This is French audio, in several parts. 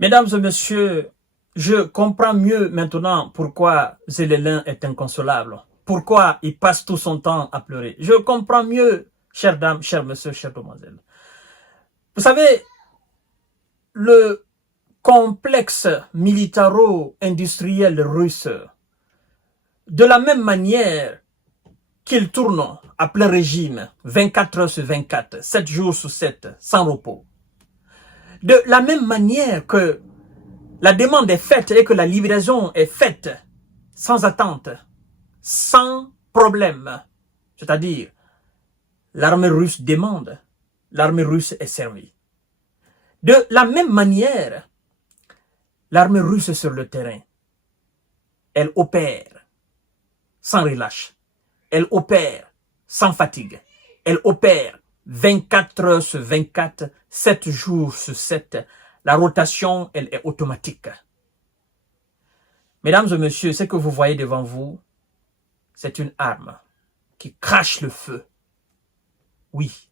Mesdames et messieurs, je comprends mieux maintenant pourquoi Zélélin est inconsolable. Pourquoi il passe tout son temps à pleurer. Je comprends mieux, chères dames, chers messieurs, chères demoiselles. Vous savez, le complexe militaro-industriel russe, de la même manière qu'il tourne à plein régime, 24 heures sur 24, 7 jours sur 7, sans repos, de la même manière que la demande est faite et que la livraison est faite sans attente, sans problème. C'est-à-dire, l'armée russe demande, l'armée russe est servie. De la même manière, l'armée russe sur le terrain, elle opère sans relâche, elle opère sans fatigue, elle opère 24 heures sur 24, 7 jours sur 7. La rotation, elle est automatique. Mesdames et messieurs, ce que vous voyez devant vous, c'est une arme qui crache le feu. Oui.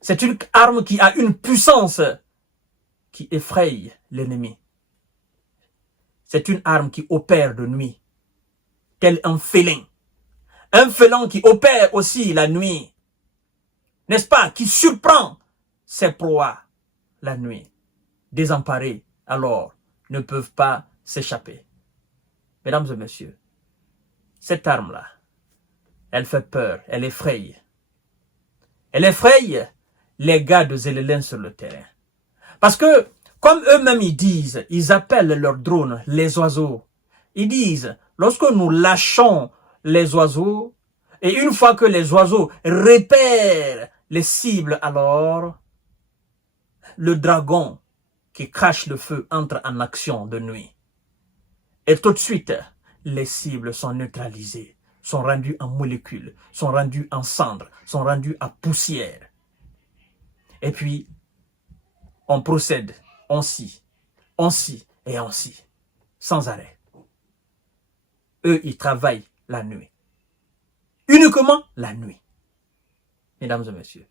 C'est une arme qui a une puissance qui effraie l'ennemi. C'est une arme qui opère de nuit, tel un félin. Un félin qui opère aussi la nuit, n'est-ce pas, qui surprend ses proies la nuit. Désemparés, alors, ne peuvent pas s'échapper. Mesdames et messieurs, cette arme-là, elle fait peur, elle effraie. Elle effraie les gars de Zélélin sur le terrain. Parce que, comme eux-mêmes ils disent, ils appellent leurs drones les oiseaux. Ils disent, lorsque nous lâchons les oiseaux, et une fois que les oiseaux repèrent les cibles, alors, le dragon qui crache le feu entre en action de nuit. Et tout de suite, les cibles sont neutralisées, sont rendues en molécules, sont rendues en cendres, sont rendues en poussière. Et puis, on procède, on scie et on scie, sans arrêt. Eux, ils travaillent la nuit. Uniquement la nuit. Mesdames et messieurs.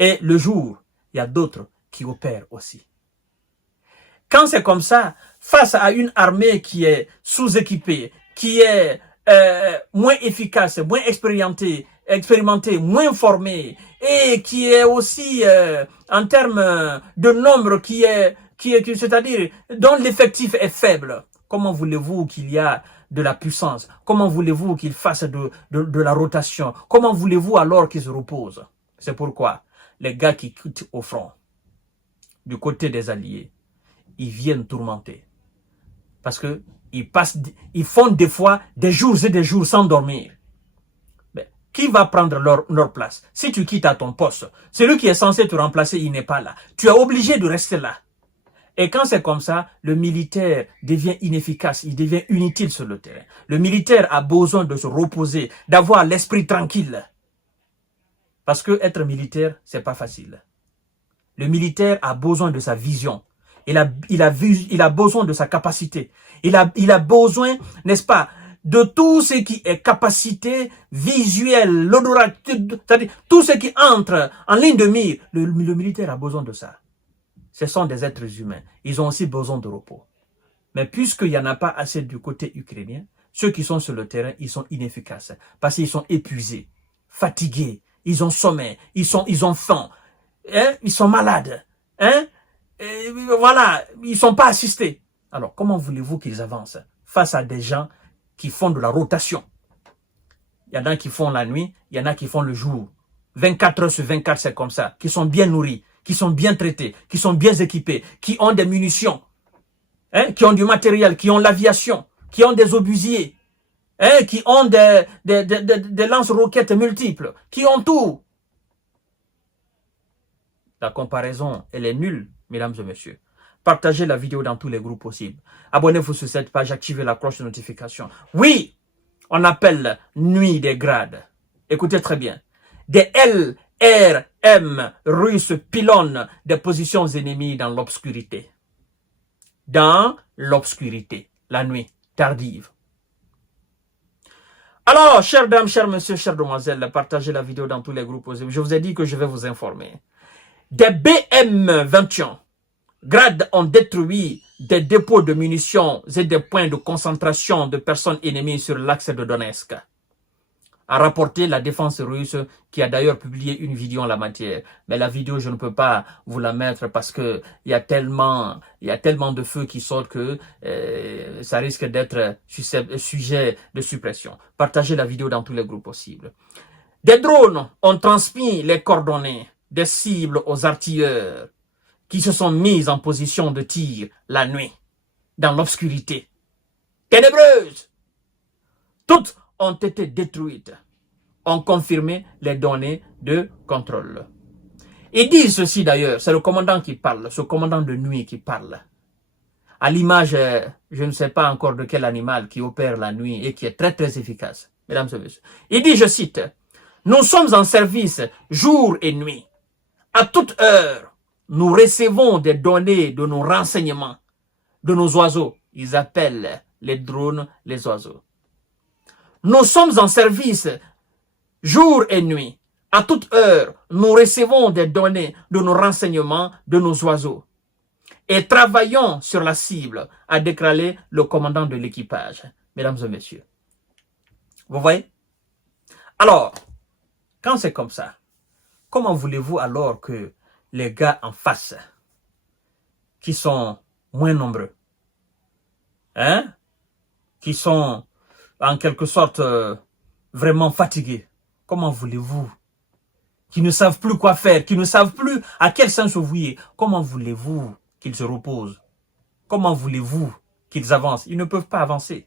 Et le jour, il y a d'autres qui opèrent aussi. Quand c'est comme ça, face à une armée qui est sous-équipée, qui est moins efficace, moins expérimentée, moins formée, et qui est aussi, en termes de nombre, c'est-à-dire dont l'effectif est faible, comment voulez-vous qu'il y a de la puissance? Comment voulez-vous qu'il fasse de la rotation? Comment voulez-vous alors qu'il se repose? C'est pourquoi les gars qui quittent au front, du côté des Alliés, ils viennent tourmenter. Parce que ils font des fois des jours et des jours sans dormir. Mais qui va prendre leur place? Si tu quittes à ton poste, celui qui est censé te remplacer, il n'est pas là. Tu es obligé de rester là. Et quand c'est comme ça, le militaire devient inefficace, il devient inutile sur le terrain. Le militaire a besoin de se reposer, d'avoir l'esprit tranquille. Parce que être militaire, c'est pas facile. Le militaire a besoin de sa vision. Il a besoin de sa capacité. Il a besoin, n'est-ce pas, de tout ce qui est capacité visuelle, l'odorat, c'est-à-dire tout ce qui entre en ligne de mire. Le militaire a besoin de ça. Ce sont des êtres humains. Ils ont aussi besoin de repos. Mais puisqu'il n'y en a pas assez du côté ukrainien, ceux qui sont sur le terrain, ils sont inefficaces. Parce qu'ils sont épuisés, fatigués, ils ont sommeil, ils ont faim, hein? Ils sont malades. Hein? Et voilà, ils ne sont pas assistés. Alors, comment voulez-vous qu'ils avancent face à des gens qui font de la rotation? Il y en a qui font la nuit, il y en a qui font le jour. 24 heures sur 24, c'est comme ça. Qui sont bien nourris, qui sont bien traités, qui sont bien équipés, qui ont des munitions, hein, qui ont du matériel, qui ont l'aviation, qui ont des obusiers, hein, qui ont des lance-roquettes multiples, qui ont tout. La comparaison, elle est nulle, mesdames et messieurs. Partagez la vidéo dans tous les groupes possibles. Abonnez-vous sur cette page, activez la cloche de notification. Oui, on appelle nuit des grades. Écoutez très bien. Des LRM russes pilonnent des positions ennemies dans l'obscurité. Dans l'obscurité, la nuit tardive. Alors, chères dames, chers messieurs, chères demoiselles, partagez la vidéo dans tous les groupes possibles. Je vous ai dit que je vais vous informer. Des BM-21 grades ont détruit des dépôts de munitions et des points de concentration de personnes ennemies sur l'axe de Donetsk, a rapporté la défense russe, qui a d'ailleurs publié une vidéo en la matière. Mais la vidéo, je ne peux pas vous la mettre parce que il y a tellement de feux qui sortent que ça risque d'être sujet de suppression. Partagez la vidéo dans tous les groupes possibles. Des drones ont transmis les coordonnées des cibles aux artilleurs qui se sont mis en position de tir la nuit, dans l'obscurité ténébreuse. Toutes ont été détruites, ont confirmé les données de contrôle. Ils disent ceci d'ailleurs, c'est le commandant qui parle, ce commandant de nuit qui parle. À l'image, je ne sais pas encore de quel animal qui opère la nuit et qui est très très efficace. Mesdames et messieurs. Il dit, je cite, « Nous sommes en service jour et nuit. À toute heure, nous recevons des données de nos renseignements, de nos oiseaux. » Ils appellent les drones les oiseaux. Nous sommes en service jour et nuit. À toute heure, nous recevons des données de nos renseignements, de nos oiseaux. Et travaillons sur la cible, a déclaré le commandant de l'équipage. Mesdames et messieurs. Vous voyez? Alors, quand c'est comme ça, comment voulez-vous alors que les gars en face, qui sont moins nombreux, hein, qui sont en quelque sorte vraiment fatigués, comment voulez-vous, qui ne savent plus quoi faire, qui ne savent plus à quel sens se vouer, comment voulez-vous qu'ils se reposent? Comment voulez-vous qu'ils avancent? Ils ne peuvent pas avancer.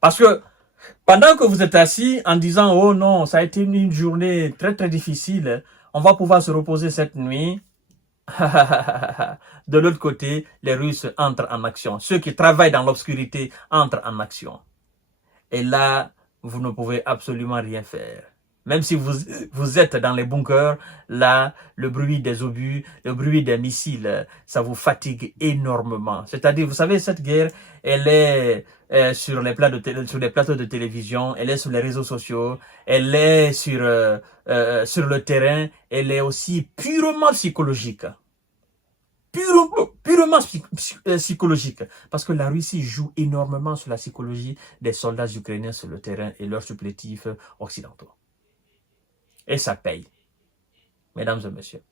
Parce que pendant que vous êtes assis en disant « Oh non, ça a été une journée très très difficile, on va pouvoir se reposer cette nuit », de l'autre côté, les Russes entrent en action. Ceux qui travaillent dans l'obscurité entrent en action. Et là, vous ne pouvez absolument rien faire. Même si vous êtes dans les bunkers, là, le bruit des obus, le bruit des missiles, ça vous fatigue énormément. C'est-à-dire, vous savez, cette guerre, elle est sur les plateaux de télévision, elle est sur les réseaux sociaux, elle est sur le terrain, elle est aussi purement psychologique. Purement psychologique. Parce que la Russie joue énormément sur la psychologie des soldats ukrainiens sur le terrain et leurs supplétifs occidentaux. Et ça paye, mesdames et messieurs.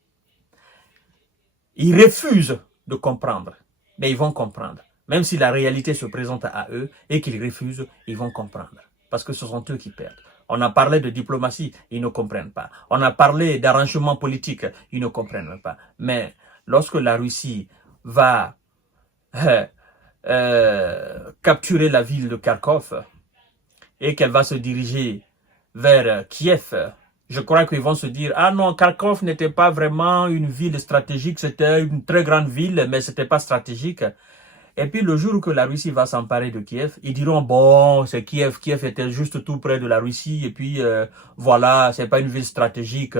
Ils refusent de comprendre, mais ils vont comprendre. Même si la réalité se présente à eux et qu'ils refusent, ils vont comprendre. Parce que ce sont eux qui perdent. On a parlé de diplomatie, ils ne comprennent pas. On a parlé d'arrangement politique, ils ne comprennent pas. Mais lorsque la Russie va capturer la ville de Kharkov et qu'elle va se diriger vers Kiev, je crois qu'ils vont se dire, ah non, Kharkov n'était pas vraiment une ville stratégique, c'était une très grande ville, mais c'était pas stratégique. Et puis le jour que la Russie va s'emparer de Kiev, ils diront, bon, c'est Kiev, Kiev était juste tout près de la Russie, et puis voilà, c'est pas une ville stratégique,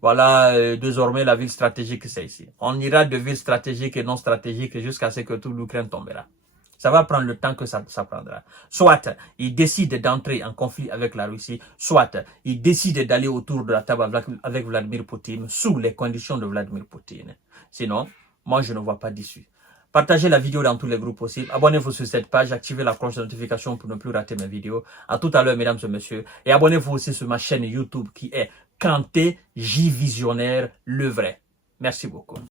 voilà, désormais la ville stratégique c'est ici. On ira de ville stratégique et non stratégique jusqu'à ce que toute l'Ukraine tombera. Ça va prendre le temps que ça prendra. Soit ils décident d'entrer en conflit avec la Russie, soit ils décident d'aller autour de la table avec Vladimir Poutine, sous les conditions de Vladimir Poutine. Sinon, moi je ne vois pas d'issue. Partagez la vidéo dans tous les groupes possibles. Abonnez-vous sur cette page, activez la cloche de notification pour ne plus rater mes vidéos. À tout à l'heure, mesdames et messieurs. Et abonnez-vous aussi sur ma chaîne YouTube qui est Kanté J Visionnaire, le vrai. Merci beaucoup.